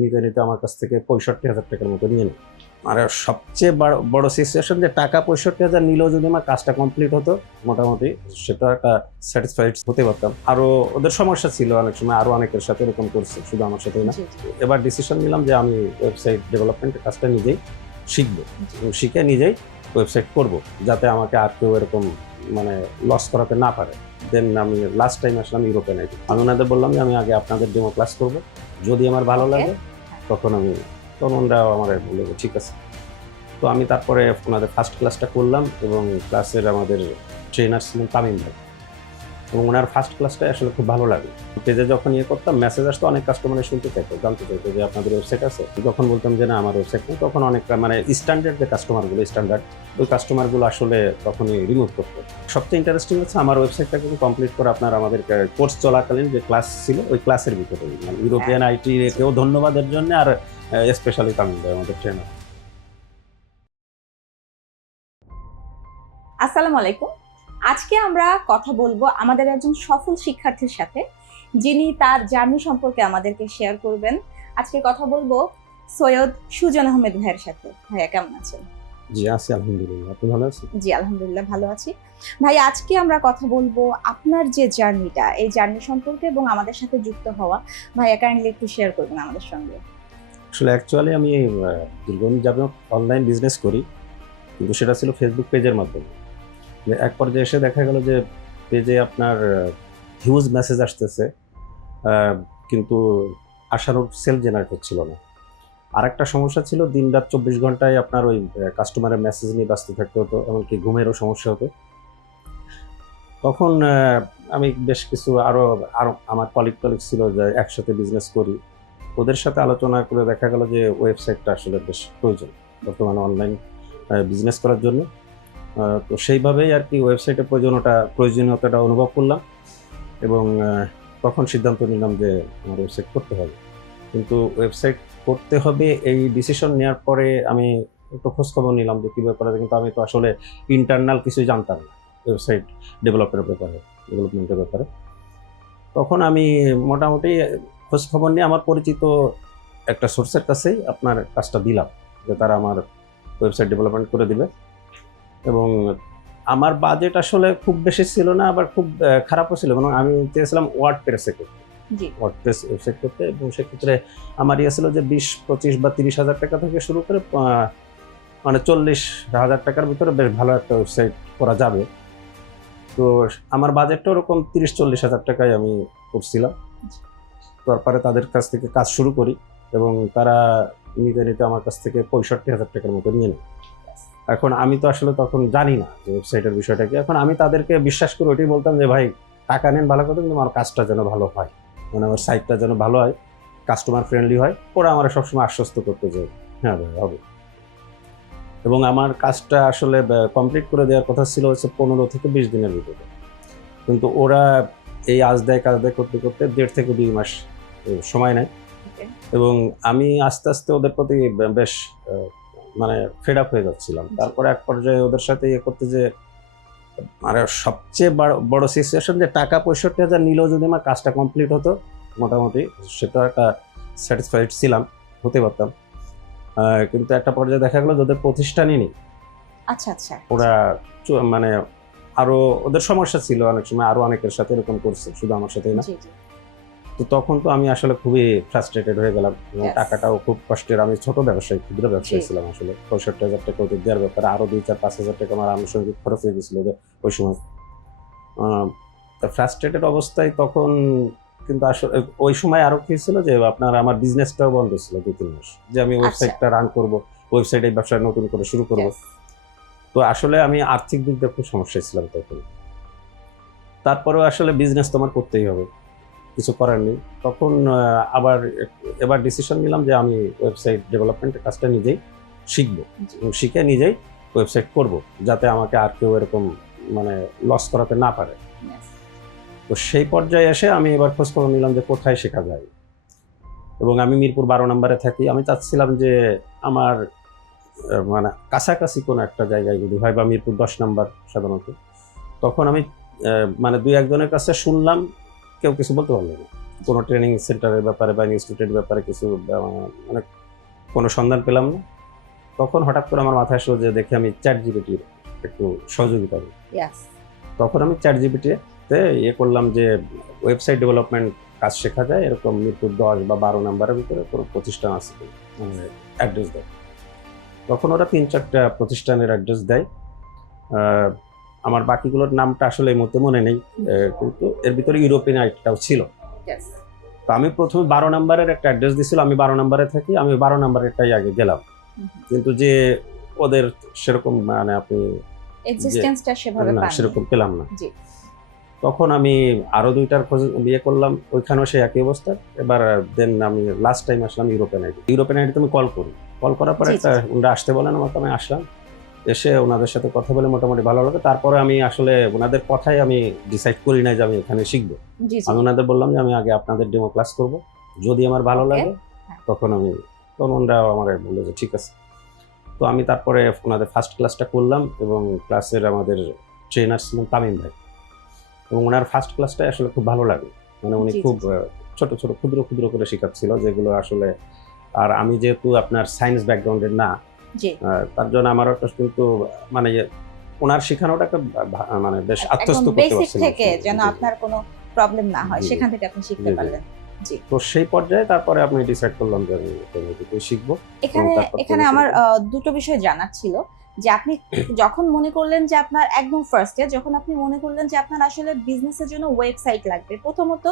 নিতে নিতে আমার কাছ থেকে 65,000 টাকার মতো নিয়ে নেয়। আর সবচেয়ে বড় সিচুয়েশন যে টাকা 65,000 নিলেও যদি আমার কাজটা কমপ্লিট হতো, মোটামুটি সেটা একটা স্যাটিসফাইড হতে পারতাম। আরও ওদের সমস্যা ছিল, অনেক সময় আরও অনেকের সাথে এরকম করছে, শুধু আমার সাথেই না। এবার ডিসিশন নিলাম যে আমি ওয়েবসাইট ডেভেলপমেন্টের কাজটা নিজেই শিখবো, শিখে নিজেই ওয়েবসাইট করব, যাতে আমাকে আর কেউ এরকম মানে লস করাতে না পারে। দেন আমি লাস্ট টাইম আসলাম ইউরোপে নাইটে, আমি ওনাদের বললাম যে আমি আগে আপনাদের ডেমো ক্লাস করবো, যদি আমার ভালো লাগে তখন ওনারাও আমার বললো যে ঠিক আছে। তো আমি তারপরে ওনাদের ফার্স্ট ক্লাসটা করলাম এবং ক্লাসের আমাদের ট্রেনার ছিলেন তামিম ভাই, এবং ওনার ফার্স্ট ক্লাসটাই আসলে খুব ভালো লাগে। পেজে যখন করতাম মেসেজ আসতো, অনেক কাস্টমার শুনতে চাইতো, জানতে চাইতো যে আপনাদের ওয়েবসাইট আছে। যখন বলতাম যে না আমার ওয়েবসাইট নেই, তখন অনেক মানে স্ট্যান্ডার্ড যে কাস্টমারগুলো ওই কাস্টমারগুলো আসলে তখনই রিমুভ করতো। সবচেয়ে ইন্টারেস্টিং হচ্ছে আমার ওয়েবসাইটটা কিন্তু কমপ্লিট করে আপনার আমাদের কোর্স চলাকালীন যে ক্লাস ছিল ওই ক্লাসের ভিতরে, মানে ইউরোপিয়ান আইটি কেও ধন্যবাদের জন্য, আর স্পেশালি তামিম ভাই আমাদের ট্রেনার। আসসালামু আলাইকুম। আজকে আমরা কথা বলবো আমাদের একজন সফল শিক্ষার্থীর সাথে, যিনি তার জার্নি সম্পর্কে আমাদেরকে শেয়ার করবেন। আজকে কথা বলবো সৈয়দ সুজন আহমেদ ভাইয়ের সাথে। ভাইয়া কেমন আছেন? জি আছি আলহামদুলিল্লাহ, আপনি ভালো আছেন? জি আলহামদুলিল্লাহ ভালো আছি। ভাই আজকে আমরা কথা বলবো আপনার যে জার্নিটা, এই জার্নি সম্পর্কে এবং আমাদের সাথে যুক্ত হওয়া। ভাইয়া কাইন্ডলি একটু শেয়ার করবেন আমাদের সঙ্গে। আসলে অ্যাকচুয়ালি আমি দীর্ঘদিন যাবত অনলাইন বিজনেস করি, কিন্তু সেটা ছিল ফেসবুক পেজের মাধ্যমে। এক পর্যায়ে এসে দেখা গেল যে পেজে আপনার হিউজ মেসেজ আসতেছে, কিন্তু আশানুরূপ সেল জেনারেট হচ্ছিল না। আর একটা সমস্যা ছিল, দিন রাত 24 ঘন্টায় আপনার ওই কাস্টমারের মেসেজ নিয়ে ব্যস্ত থাকতে হতো, এমনকি ঘুমেরও সমস্যা হতো। তখন আমি বেশ কিছু আরও আমার কলিগ ছিল যে একসাথে বিজনেস করি, ওদের সাথে আলোচনা করে দেখা গেল যে ওয়েবসাইটটা আসলে বেশ প্রয়োজন বর্তমানে অনলাইন বিজনেস করার জন্য। তো সেইভাবেই আর কি ওয়েবসাইটের প্রয়োজনীয়তাটা অনুভব করলাম, এবং তখন সিদ্ধান্ত নিলাম যে আমার ওয়েবসাইট করতে হবে। কিন্তু ওয়েবসাইট করতে হবে এই ডিসিশন নেওয়ার পরে আমি একটু খোঁজখবর নিলাম যে কীভাবে করা যায়, কিন্তু আমি তো আসলে ইন্টারনাল কিছুই জানতাম না ওয়েবসাইট ডেভেলপমেন্টের ব্যাপারে। তখন আমি মোটামুটি খোঁজখবর নিয়ে আমার পরিচিত একটা সোর্সের কাছেই আপনার কাজটা দিলাম, যে তারা আমার ওয়েবসাইট ডেভেলপমেন্ট করে দিবে। এবং আমার বাজেট আসলে খুব বেশি ছিল না, আবার খুব খারাপও ছিল, এবং আমি চেয়েছিলাম ওয়ার্ডপ্রেসে করতে, ওয়ার্ডপ্রেস ওয়েবসাইট করতে। এবং সেক্ষেত্রে আমার ছিল যে 20, 25 বা 30,000 টাকা থেকে শুরু করে মানে 40,000 টাকার ভিতরে বেশ ভালো একটা ওয়েবসাইট করা যাবে। তো আমার বাজেটটা ওরকম 30-40,000 টাকায় আমি করছিলাম। তারপরে তাদের কাছ থেকে কাজ শুরু করি, এবং তারা নিতে নিতে আমার কাছ থেকে 65,000 টাকার মতো নিয়ে নেয়। এখন আমি তো আসলে তখন জানি না যে ওয়েবসাইটের বিষয়টা কি। এখন আমি তাদেরকে বিশ্বাস করে ওইটাই বলতাম যে ভাই টাকা নেন ভালো কথা, কিন্তু আমার কাজটা যেন ভালো হয়, মানে আমার সাইটটা যেন ভালো হয়, কাস্টমার ফ্রেন্ডলি হয়। ওরা আমার সবসময় আশ্বস্ত করতো যে হ্যাঁ ভাই হবে। এবং আমার কাজটা আসলে কমপ্লিট করে দেওয়ার কথা ছিল হচ্ছে 15 থেকে 20 দিনের ভিতরে, কিন্তু ওরা এই কাজ দেয় করতে করতে 1.5 থেকে 2 মাস সময় নেয়। এবং আমি আস্তে আস্তে ওদের প্রতি বেশ মানে ফেড আপ হয়ে যাচ্ছিলাম। তারপরে এক পর্যায়ে ওদের সাথে করতে যে মানে সবচেয়ে বড় সিচুয়েশন যে টাকা 65,000 নিলেও যদি আমার কাজটা কমপ্লিট হতো, মোটামুটি সেটা একটা স্যাটিসফাইড ছিলাম, হতে পারতাম। কিন্তু একটা পর্যায়ে দেখা গেলো ওদের প্রতিষ্ঠানই নেই। আচ্ছা আচ্ছা, ওরা মানে আরও ওদের সমস্যা ছিল, অনেক সময় আরও অনেকের সাথে এরকম করছে, শুধু আমার সাথেই না। তো তখন তো আমি আসলে খুবই ফ্রাস্ট্রেটেড হয়ে গেলাম, এবং টাকাটাও খুব কষ্টের। আমি ছোট ব্যবসায়ী, ক্ষুদ্র ব্যবসায়ী ছিলাম আসলে। 65,000 টাকা ওদের দেওয়ার ব্যাপারে আরও 2-4-5,000 টাকা আমার আনুষঙ্গিক খরচ হয়ে গেছিল ওই সময়। ফ্রাস্ট্রেটেড অবস্থায় তখন কিন্তু আসলে ওই সময় আরও কী ছিল যে আপনার আমার বিজনেসটাও বন্ধ ছিল 2-3 মাস, যে আমি ওয়েবসাইটটা রান করবো, ওয়েবসাইটে ব্যবসা নতুন করে শুরু করব। তো আসলে আমি আর্থিক দিক দিয়ে খুব সমস্যায় ছিলাম তখন। তারপরেও আসলে বিজনেস তো আমার করতেই হবে, কিছু করার নেই। তখন এবার ডিসিশন নিলাম যে আমি ওয়েবসাইট ডেভেলপমেন্টের কাজটা নিজেই শিখবো, শিখে নিজেই ওয়েবসাইট করব, যাতে আমাকে আর কেউ এরকম মানে লস করাতে না পারে। তো সেই পর্যায়ে এসে আমি এবার খোঁজখবর নিলাম যে কোথায় শেখা যায়, এবং আমি মিরপুর 12 নম্বরে থাকি। আমি চাচ্ছিলাম যে আমার মানে কাছাকাছি কোনো একটা জায়গায় যদি হয়, বা মিরপুর 10 নম্বর সাধারণত। তখন আমি মানে 2-1 জনের কাছে শুনলাম, কেউ কিছু বলতে পারলো না কোনো ট্রেনিং সেন্টারের ব্যাপারে বা ইনস্টিটিউটের ব্যাপারে কিছু মানে কোনো সন্ধান পেলাম না। তখন হঠাৎ করে আমার মাথায় আসলো যে দেখি আমি চ্যাট জিপিটির একটু সহযোগিতা করি। Yes. তখন আমি চ্যাট জিপিটিতে করলাম যে ওয়েবসাইট ডেভেলপমেন্ট কাজ শেখা যায় এরকম মিরপুর 10 বা 12 নাম্বারের ভিতরে কোনো প্রতিষ্ঠান আছে অ্যাড্রেস দেয়। তখন ওরা 3-4টা প্রতিষ্ঠানের অ্যাড্রেস দেয়। আমার বাকিগুলোর নামটা আসলে এই মুহূর্তে মনে নেই, কিন্তু এর ভিতরে ইউরোপিয়ান আইডিটাও ছিল। Yes. তো আমি প্রথমে 12 নাম্বারের একটা অ্যাড্রেস দিয়েছিল, আমি 12 নাম্বারে থাকি, আমি 12 নাম্বারেরটাই আগে গেলাম। কিন্তু যে ওদের সেরকম মানে আপনি এক্সিস্টেন্সটা সেভাবে না পাননি। সেরকম পেলাম না। জি। তখন আমি আরো 2টার খোঁজ করলাম, ওইখানেও সেই একই অবস্থা। এবার দেন আমি লাস্ট টাইম আসলাম ইউরোপিয়ান আইডিতে আমি কল করার পরে জি, একটা ওনারা আসতে বলেন আমাকে, আমি আসলাম, এসে ওনাদের সাথে কথা বলে মোটামুটি ভালো লাগে। তারপরে আমি আসলে ওনাদের কথাই আমি ডিসাইড করি নাই যে আমি এখানে শিখবো। জি জি। আমি ওনাদের বললাম যে আমি আগে আপনাদের ডেমো ক্লাস করব, যদি আমার ভালো Okay. লাগে হ্যাঁ। তখন ওনারা আমার বললো যে ঠিক আছে। তো আমি তারপরে ওনাদের ফার্স্ট ক্লাসটা করলাম এবং ক্লাসের আমাদের ট্রেনার ছিলেন তামিম ভাই, এবং ওনার ফার্স্ট ক্লাসটাই আসলে খুব ভালো লাগে। মানে উনি জি, জি, খুব জি। ছোট ছোট ক্ষুদ্র ক্ষুদ্র করে শেখাচ্ছিল, যেগুলো আসলে, আর আমি যেহেতু আপনার সায়েন্স ব্যাকগ্রাউন্ডের না, জি। তার জন্য আমার একটা কিন্তু মানে ওনার শেখানোটা একটা মানে বেশ আত্মস্থ একদম করতে বেসিক পারছিলাম। থেকে যেন জি, জি। আপনার কোনো প্রবলেম না হয় জি, জি। সেখান থেকে আপনি শিখতে জি, জি। পারলেন। তো সেই পর্যায়ে তারপরে আপনি ডিসাইড করলাম যে আমি এটাই শিখবো। এখানে তারপর এখানে থেকে আমার শুরু দুটো বিষয় জানার ছিল যে আপনি যখন মনে করলেন যে আপনার একদম ফার্স্টে যখন আপনি মনে করলেন যে আপনার আসলে বিজনেসের জন্য ওয়েবসাইট লাগবে, প্রথমত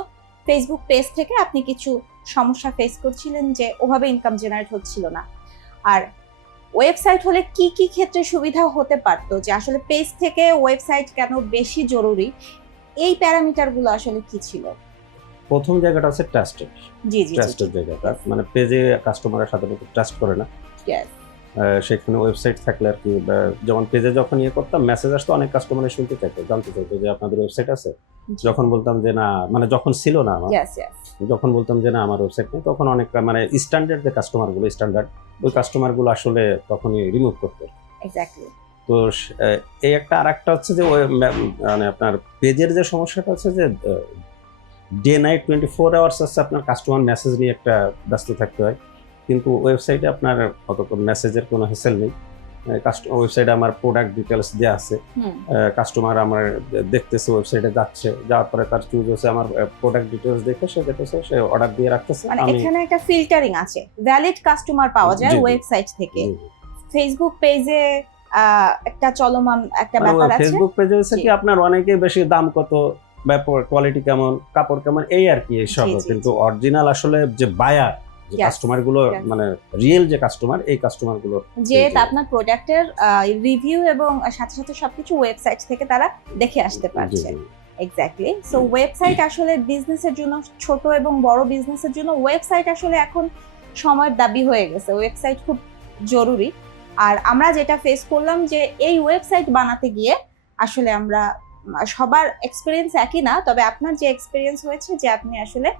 ফেসবুক পেজ থেকে আপনি কিছু সমস্যা ফেস করছিলেন যে ওভাবে ইনকাম জেনারেট হচ্ছিল না, আর ওয়েবসাইট হলে কি কি ক্ষেত্রে সুবিধা হতে পারতো, যে আসলে পেজ থেকে ওয়েবসাইট কেন বেশি জরুরি, এই প্যারামিটারগুলো আসলে কি ছিল? প্রথম জায়গাটা হচ্ছে ট্রাস্টেড। জি জি জি। ট্রাস্টের জায়গাটা মানে পেজে কাস্টমারের সাথে ট্রাস্ট করে না। Yes. সেখানে ওয়েবসাইট থাকলে আর কি, যেমন পেজে যখন করতাম মেসেজ আসতো, অনেক কাস্টমারের শুনতে চাইতো, জানতে চাইতো যে আপনাদের ওয়েবসাইট আছে। যখন বলতাম যে না, মানে যখন ছিল না আমার, Yes, yes. যখন বলতাম যে না আমার ওয়েবসাইট নেই, তখন অনেক মানে স্ট্যান্ডার্ড যে কাস্টমারগুলো ওই কাস্টমারগুলো আসলে তখনই রিমুভ করতো। Exactly. তো এই একটা আর একটা হচ্ছে যে মানে আপনার পেজের যে সমস্যাটা হচ্ছে যে ডে নাইট 24 আওয়ার্স আছে আপনার কাস্টমার মেসেজ নিয়ে একটা ব্যস্ত থাকতে হয়, কিন্তু ওয়েবসাইটে আপনার অত মেসেজের কোনো হেসেল নেই। ওয়েবসাইটে আমার প্রোডাক্ট ডিটেলস দেওয়া আছে, কাস্টমার আমার দেখতেছে, ওয়েবসাইটে যাচ্ছে, যাওয়ার পরে তার চুজ হচ্ছে আমার প্রোডাক্ট ডিটেলস দেখে সে দেখতেছে, সে অর্ডার দিয়ে রাখতেছে। মানে এখানে একটা ফিল্টারিং আছে, ভ্যালিড কাস্টমার পাওয়া যায় জি, জি। ওয়েবসাইট থেকে। ফেসবুক পেজে একটা চলমান একটা মানে ব্যাপার আছে। ফেসবুক পেজে হচ্ছে জি। কি আপনার অনেকে বেশি দাম কত, ব্যাপার কোয়ালিটি কেমন, কাপড় কেমন, এই আর কি সব। জি, জি, কিন্তু জি। অরিজিনাল আসলে যে বায়ার, যে Yes, কাস্টমার গুলো, yes. মানে রিয়েল যে কাস্টমার, এই কাস্টমার গুলো যে জি, জি। আপনার প্রোডাক্টের রিভিউ এবং সাথে সাথে সবকিছু ওয়েবসাইট থেকে তারা দেখে আসতে পারছে। এক্স্যাক্টলি। সো ওয়েবসাইট আসলে বিজনেসের জন্য, ছোট এবং বড় বিজনেসের জন্য ওয়েবসাইট আসলে এখন সময়ের দাবি হয়ে গেছে, ওয়েবসাইট খুব জরুরি। আর আমরা যেটা ফেস করলাম যে এই ওয়েবসাইট বানাতে গিয়ে আসলে আমরা সবার এক্সপিরিয়েন্স একই না, তবে আপনার যে এক্সপিরিয়েন্স হয়েছে যে আপনি আসলে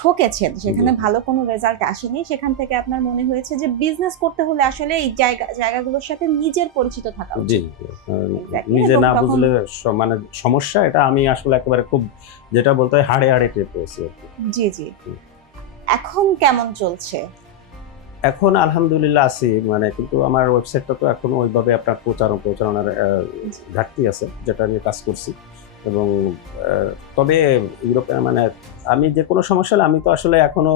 ঠকেছেন, সেখানে ভালো কোনো রেজাল্ট আসেনি, সেখান থেকে আপনার মনে হয়েছে যে বিজনেস করতে হলে আসলে এই জায়গাগুলোর সাথে নিজের পরিচিত থাকা জি, উচিত। Exactly. নিজে এবং না তখন- বুঝলে মানে সমস্যা, এটা আমি আসলে একেবারে খুব যেটা বলতে হয় হাড়ে হাড়ে টের পেয়েছি আর কি। জি জি। এখন কেমন চলছে? এখন আলহামদুলিল্লাহ আছি, মানে কিন্তু আমার ওয়েবসাইটটা তো এখনো ওইভাবে আপনার প্রচারণার ঘাটতি আছে, যেটা নিয়ে কাজ করছি। এবং তবে ইউরোপে মানে আমি যে কোনো সমস্যা হলে আমি তো আসলে এখনো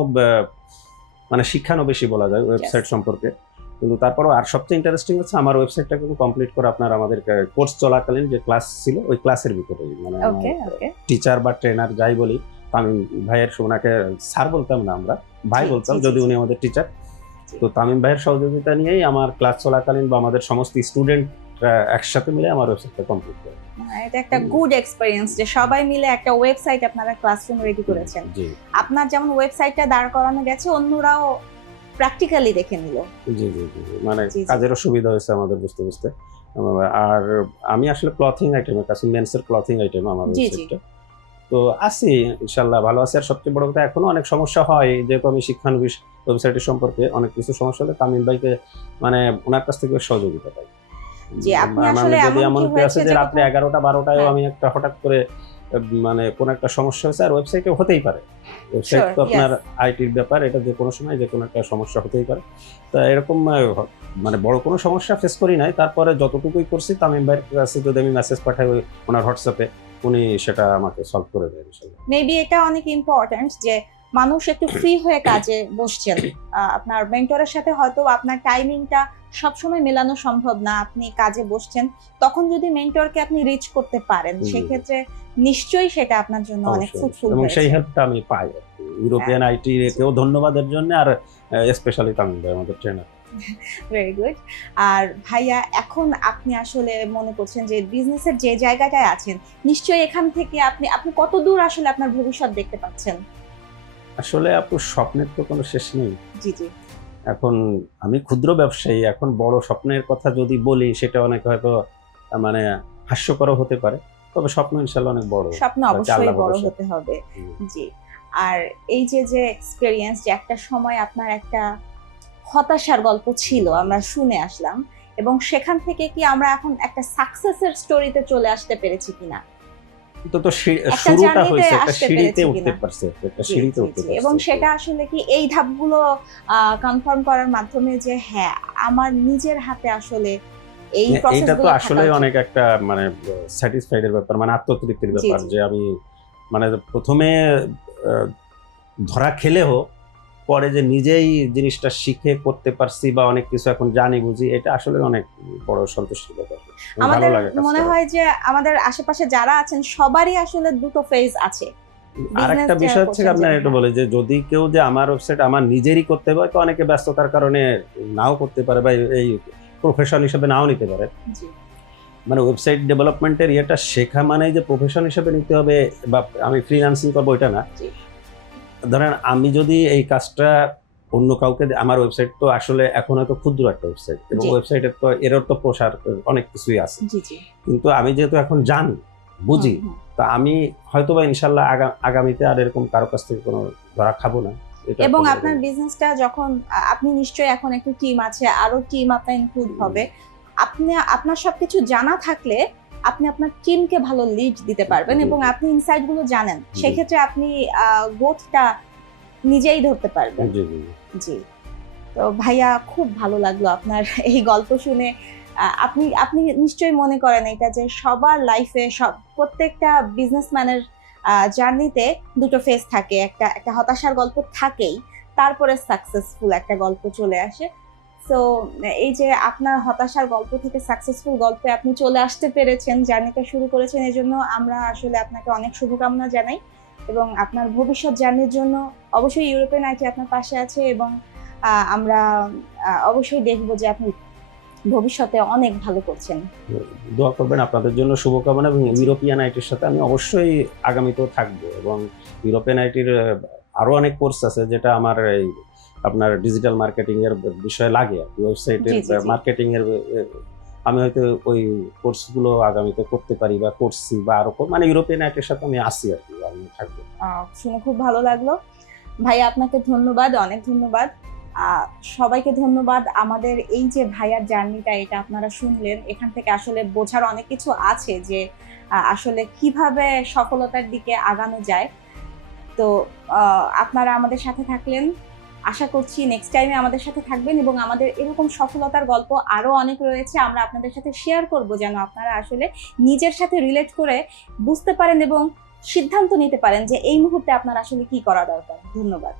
মানে শিক্ষানবিশী বলা যায় ওয়েবসাইট সম্পর্কে, কিন্তু তারপরও আর সবচেয়ে ইন্টারেস্টিং হচ্ছে আমার ওয়েবসাইটটা কিন্তু কমপ্লিট করে আপনার আমাদের কোর্স চলাকালীন যে ক্লাস ছিল ওই ক্লাসের ভিতরেই, মানে ওকে ওকে। টিচার বা ট্রেনার যাই বলি, তামিম ভাইয়ের, ওনাকে স্যার বলতাম না, আমরা ভাই জি, বলতাম, জি, জি, যদি জি। উনি আমাদের টিচার। তো তামিম ভাইয়ের সহযোগিতা নিয়েই আমার ক্লাস চলাকালীন বা আমাদের সমস্ত স্টুডেন্ট একসাথে মিলে আমার ওয়েবসাইটটা কমপ্লিট করে। এটা একটা গুড এক্সপেরিয়েন্স যে সবাই মিলে একটা ওয়েবসাইট আপনারা ক্লাসরুম রেডি করেছেন। জি আপনার যেমন ওয়েবসাইটটা দাঁড় করানো গেছে, অন্যরাও প্র্যাকটিক্যালি দেখে নিল। জি জি জি, মানে জি, জি। কাজেরও সুবিধা হয়েছে আমাদের বুঝতে বুঝতে। আর আমি আসলে ক্লথিং আইটেমের কাছে, মেন্সের ক্লথিং আইটেম আমার জি, জি। ওয়েবসাইটটা। তো আছি ইনশাল্লাহ, ভালো আছে। আর সবচেয়ে বড় কথা, এখনো অনেক সমস্যা হয়, যেহেতু আমি শিক্ষানবিশ, ওয়েবসাইটের সম্পর্কে অনেক কিছু সমস্যা হলে তামিম ভাইকে মানে ওনার কাছ থেকে সহযোগিতা পাই। জি, আপনি মানে আসলে যদি এমন এমন কি কি আছে হয়েছে যে যে রাত্রে কোথাও- 11টা 12টায় হ্যাঁ। আমি একটা হঠাৎ করে মানে কোনো একটা সমস্যা হয়েছে, আর ওয়েবসাইটে হতেই পারে, ওয়েবসাইট Sure, তো আপনার yes. আইটির ব্যাপার, এটা যে কোনো সময় যে কোনো একটা সমস্যা হতেই পারে। তা এরকম মানে বড় কোনো সমস্যা ফেস করি নাই, তারপরে যতটুকুই করছি তামিম ভাইয়ের কাছে যদি আমি মেসেজ পাঠাই ওনার হোয়াটসঅ্যাপে, উনি সেটা আমাকে সলভ করে দেন ইনশাল্লাহ। মেবি এটা অনেক ইম্পর্ট্যান্ট যে মানুষ একটু ফ্রি হয়ে কাজে বসছেন। আপনার মেন্টরের সাথে হয়তো আপনার টাইমিংটা সবসময় মেলানো সম্ভব না, আপনি কাজে বসছেন, তখন যদি মেন্টরকে আপনি রিচ করতে পারেন জি। সেক্ষেত্রে নিশ্চয়ই সেটা আপনার জন্য অনেক অবশ্যই, ফ্রুটফুল এবং সেই হয়েছে। হেল্পটা আমি পাই আর কি। ইউরোপিয়ান আইটি কেও ধন্যবাদের জন্য, আর স্পেশালি তামিম ভাই আমাদের ট্রেনার। Very good. আর ভাইয়া, এখন আপনি আসলে মনে করছেন যে বিজনেসের যে জায়গাটায় আছেন, নিশ্চয়ই এখান থেকে আপনি আপনি কত দূর আসলে আপনার ভবিষ্যৎ দেখতে পাচ্ছেন? আসলে আপু স্বপ্নের তো কোনো শেষ নেই। জি জি। এখন আমি ক্ষুদ্র ব্যবসায়ী, এখন বড় স্বপ্নের কথা যদি বলি সেটা অনেক হয়তো মানে হাস্যকরও হতে পারে, তবে স্বপ্ন ইনশাল্লাহ অনেক বড়। স্বপ্ন বাকি অবশ্যই আল্লাহ বড় ভরসা। হতে হবে। হুম। জি। আর এই যে যে এক্সপেরিয়েন্স, যে একটা সময় আপনার একটা হতাশার গল্প ছিল, আমরা শুনে আসলাম, এবং সেখান থেকে কি আমরা এখন একটা সাকসেসের স্টোরিতে চলে আসতে পেরেছি কিনা? তো একটা শুরুটা জার্নিতে হয়েছে, একটা আসতে সিঁড়িতে পেরেছি উঠতে কিনা? পারছে, একটা জি, সিঁড়িতে জি, উঠতে জি। পারছে। এবং সেটা আসলে কি এই ধাপগুলো কনফার্ম করার মাধ্যমে যে হ্যাঁ, আমার নিজের হাতে আসলে এই এইটা তো প্রসেসগুলো থাকা আসলে উচিত। অনেক একটা মানে স্যাটিসফাইড এর ব্যাপার, মানে আত্মতৃপ্তির জি, ব্যাপার জি। যে আমি মানে প্রথমে আহ, ধরা খেলেও পরে যে নিজেই জিনিসটা শিখে করতে পারছি বা অনেক কিছু এখন জানি বুঝি, এটা আসলে অনেক বড় সন্তুষ্টির ব্যাপার। ভালো আমাদের লাগে কাজ মনে করে। হয় যে আমাদের আশেপাশে যারা আছেন সবারই আসলে দুটো ফেজ আছে। আর বিজনেস একটা যারা বিষয় হচ্ছে করছেন আপনার যে একটু হ্যাঁ, বলে যে যদি কেউ যে আমার ওয়েবসাইট আমার নিজেরই করতে হয়, তো অনেকে ব্যস্ততার কারণে নাও করতে পারে বা এই প্রফেশন হিসেবে নাও নিতে পারে। জি, মানে ওয়েবসাইট ডেভেলপমেন্টের ইয়েটা শেখা মানে যে প্রফেশন হিসেবে নিতে হবে বা আমি ফ্রিল্যান্সিং করবো এটা না। জি, ধরেন আমি যদি এই কাজটা অন্য কাউকে আমার ওয়েবসাইট তো আসলে এখন হয়তো ক্ষুদ্র একটা ওয়েবসাইট, এবং জি। ওয়েবসাইটের তো এরও তো প্রসার অনেক কিছুই আছে, জি, জি। কিন্তু আমি যেহেতু এখন জানি বুঝি, হুম, হুম। তা আমি হয়তো বা ইনশাল্লাহ আগামীতে আর এরকম কারো কাছ থেকে কোনো ধরা খাবো না। এটা এবং একটা বড় আপনার ব্যাপার। বিজনেসটা যখন আপনি নিশ্চয়ই এখন একটা টিম আছে, আরো টিম আপনার ইনক্লুড হবে। আপনি আপনার সবকিছু জানা থাকলে আপনি আপনার টিমকে ভালো লিড দিতে পারবেন, জি, এবং জি। আপনি ইনসাইট গুলো জানেন, জি। সেক্ষেত্রে আপনি গ্রোথটা নিজেই ধরতে পারবেন। জি, জি। জি। তো ভাইয়া, খুব ভালো লাগলো আপনার এই গল্প শুনে। আপনি আপনি নিশ্চয়ই মনে করেন এটা যে সবার লাইফে প্রত্যেকটা বিজনেসম্যানের জার্নিতে দুটো ফেজ থাকে, একটা একটা হতাশার গল্প থাকেই, তারপরে সাকসেসফুল একটা গল্প চলে আসে। সো এই যে আপনার হতাশার গল্প থেকে সাকসেসফুল গল্পে আপনি চলে আসতে পেরেছেন, জার্নিটা শুরু করেছেন, এজন্য আমরা আসলে আপনাকে অনেক শুভকামনা জানাই, এবং আপনার ভবিষ্যৎ জার্নির জন্য অবশ্যই ইউরোপিয়ান আইটি আপনার পাশে আছে, এবং আমরা অবশ্যই দেখব যে আপনি ভবিষ্যতে অনেক ভালো করছেন। দোয়া করবেন, আপনাদের জন্য শুভকামনা, এবং ইউরোপিয়ান আইটির সাথে আমি অবশ্যই আগামীতেও থাকবো, এবং ইউরোপিয়ান আইটির আরো অনেক কোর্স আছে যেটা আমার এই আপনার ডিজিটাল মার্কেটিং এর বিষয়ে লাগে আর কি, ওয়েবসাইটের জি, জি, জি। মার্কেটিং এর আমি হয়তো ওই কোর্সগুলো আগামীতে করতে পারি বা করছি, বা আরো মানে ইউরোপিয়ান আইটির সাথে আমি আসি আর কি, আমি থাকবো। শুনে খুব ভালো লাগলো। ভাইয়া, আপনাকে ধন্যবাদ, অনেক ধন্যবাদ। আহ, সবাইকে ধন্যবাদ। আমাদের এই যে ভাইয়ার জার্নিটা, এটা আপনারা শুনলেন, এখান থেকে আসলে বোঝার অনেক কিছু আছে যে আসলে কিভাবে সফলতার দিকে আগানো যায়। তো আপনারা আমাদের সাথে থাকলেন, আশা করছি নেক্সট টাইমে আমাদের সাথে থাকবেন, এবং আমাদের এরকম সফলতার গল্প আরো অনেক রয়েছে, আমরা আপনাদের সাথে শেয়ার করব, যেন আপনারা আসলে নিজের সাথে রিলেট করে বুঝতে পারেন এবং সিদ্ধান্ত নিতে পারেন যে এই মুহূর্তে আপনার আসলে কি করা দরকার। ধন্যবাদ।